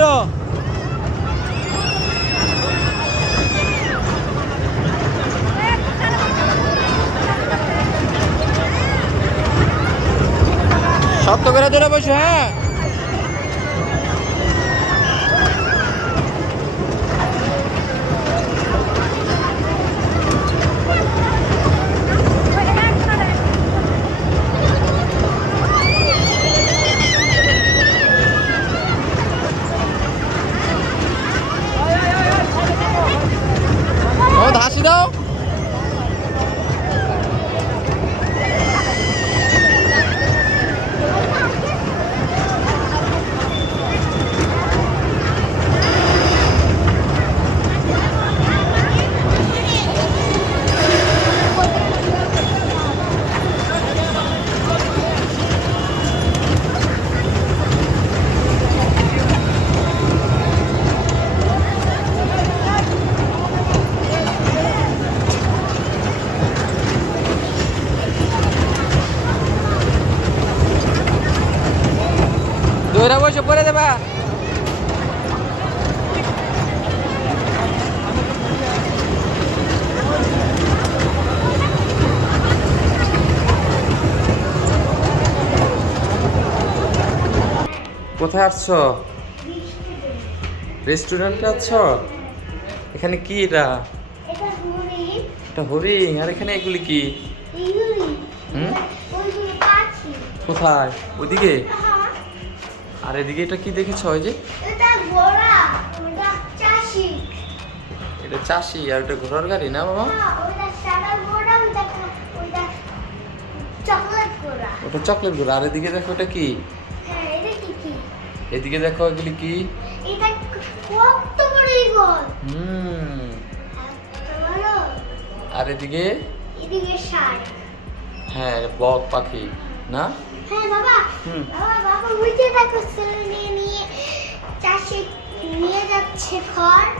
ধরো। শক্ত করে ধরে বসো। হ্যাঁ, হাসি দাও। দৌড়া বসে পড়ে দেবা। কোথায় আসছো? রেস্টুরেন্টে আছো? এখানে কি এটা? এটা হরিণ। আর এখানে এগুলি কি? হুম, কোথায়? ওইদিকে? আর এদিকে এটা কি দেখেছ? ওই যে এটা চাষি। আর এটা ঘোড়ার গাড়ি না বাবা? ওটা চকলেট ঘোড়া। আর এদিকে দেখো এটা কি? এদিকে দেখো এগুলি কি? আর এদিকে? হ্যাঁ, বক পাখি না? হ্যাঁ বাবা। বাবা ওই যে দেখো ছেলে নিয়ে চাষি নিয়ে যাচ্ছে খড়।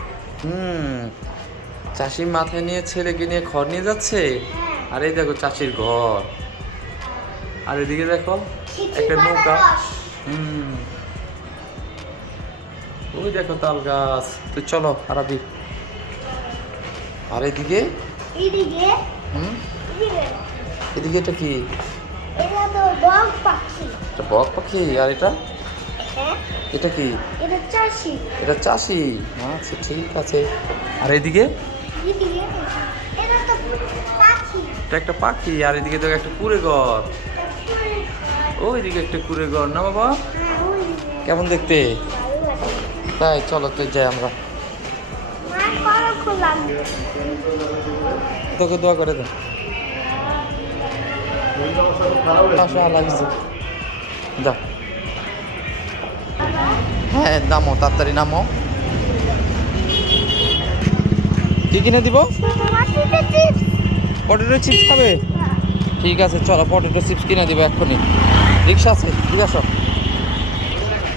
চাষি মাথায় নিয়ে ছেলেকে নিয়ে খড় নিয়ে যাচ্ছে। আর এই দেখো চাষির ঘর। আর এদিকে দেখো একটা নৌকা। ওই দেখো তাল গাছ। তো চলো আরাবি। আর এদিকে? এদিকে এটা কি? এটা তো বক পাখি। এটা বক পাখি। আর এটা? এটা কি? এটা চাষি। এটা চাষি। আচ্ছা ঠিক আছে। আর এদিকে? এটা তো পাখি। এটা একটা পাখি। আর এদিকে দেখো একটা কুড়ে ঘর। ওইদিকে একটা কুড়ে ঘর না বাবা? কেমন দেখতে? তাই চলো তো যাই আমরা। তোকে দোয়া করে দাও। লাগছে যাও। হ্যাঁ নামো, তাড়াতাড়ি নামো। কি কিনে দিব? পটেটো চিপস খাবে? ঠিক আছে চলো, পটেটো চিপস কিনে দিব এক্ষুনি। রিক্সা আছে, ঠিক আছে।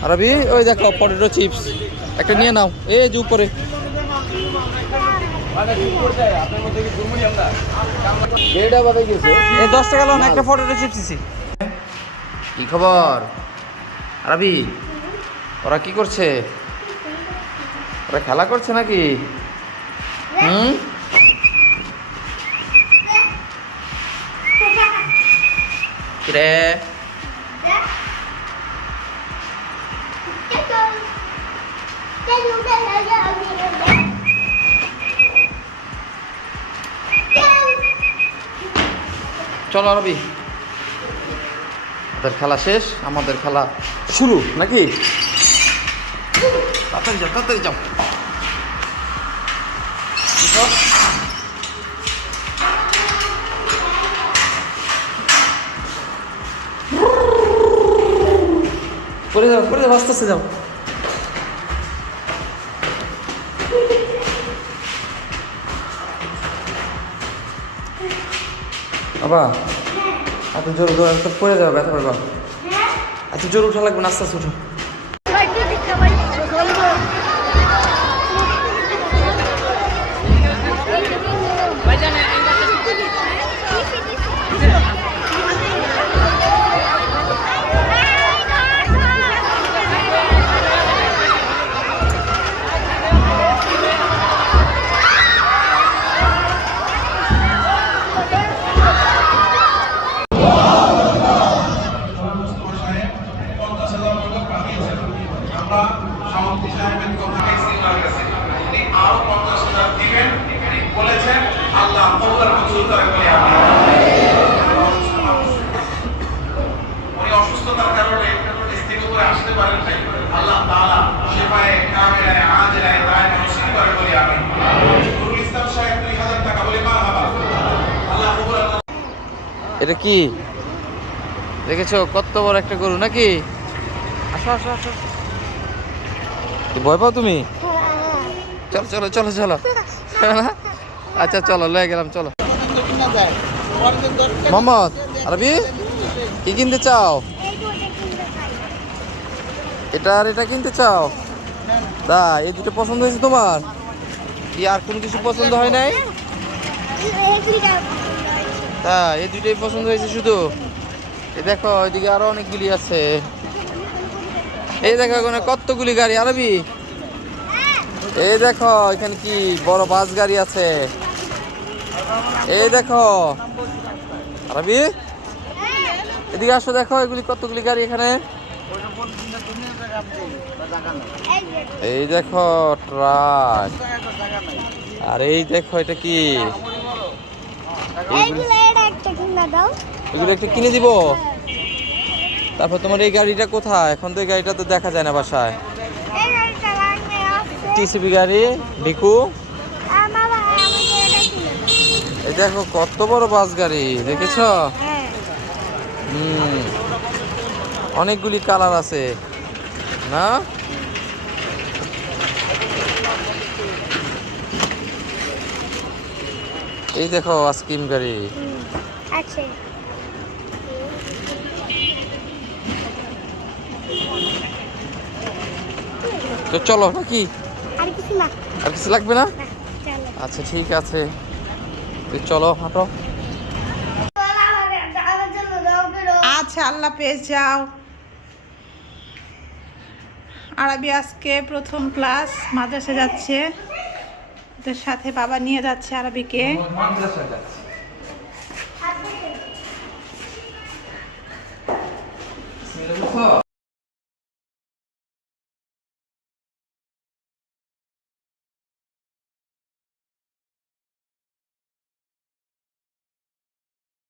আরবি ওই দেখো পটেটো চিপস একটা নিয়ে নাও। এই যে উপরে। এই 10 টাকা লোন একটা পটেটো চিপস দিছি। কি খবর আরবি? ওরা কি করছে? ওরা খেলা করছে নাকি? রে চলো আরবি, ওদের খেলা শেষ, আমাদের খেলা শুরু নাকি? তাড়াতাড়ি যাও, তাড়াতাড়ি যাও। পরে যাও, পরে যাও, আস্তে আস্তে যাও। বাবা এত জোর তো পড়ে যাবে, ব্যথা পাবা। এত জোর উঠা লাগবে না, আস্তে আস্তে উঠো। এটা কি দেখেছো? কত বড় একটা গরু নাকি? আসো আসো আসো। কি ভয় পাও তুমি? চলো চলো চলো চলো। আচ্ছা চলো, লয়ে গেলাম, চলো। মোহাম্মদ আরবি, কি কিনতে চাও? এই দুটো কিনতে চাই। এটা আর এটা কিনতে চাও? তা এই দুটো পছন্দ হয়েছে তোমার? কি আর কোনো কিছু পছন্দ হয় নাই? এই দুইটা পছন্দ হয়েছে। তা এই দুটোই পছন্দ হয়েছে শুধু? এই দেখো ওইদিকে আরো অনেকগুলি আছে। এই দেখো এখানে কতগুলি গাড়ি আরবি। এই দেখো এখানে কি বড় বাস গাড়ি আছে। এই দেখো আরবি, এদিকে আসো, দেখো এগুলি কতগুলি গাড়ি এখানে। এই দেখো ট্রাক। আর এই দেখো এটা কি, এইগুলো এটা একটা কিনে দাও। এগুলো একটা কিনে দিব। তারপর তোমার এই গাড়িটা কোথায়? এখন তো এই গাড়িটা তো দেখা যায় না বাসায়। এই গাড়িটা লাগবে আছে। টিসিবি গাড়ি ভিকু। আমার আমাকে এটা কিনে দাও। এই দেখো কত বড় বাস গাড়ি, দেখেছো? হ্যাঁ। অনেকগুলি কালার আছে না? এই দেখো আইসক্রিম গাড়ি। আছে। তো চলো নাকি? আর কিছু না। আর কিছু লাগবে না? না, চলো। আচ্ছা ঠিক আছে, তুই চলো হাঁটো। আমার জন্য দাও বেরো। আচ্ছা, আল্লাহ পেয়ে যাও। আরবি আজকে প্রথম ক্লাস, মাদ্রাসা যাচ্ছে। ওদের সাথে বাবা নিয়ে যাচ্ছে আরবিকে।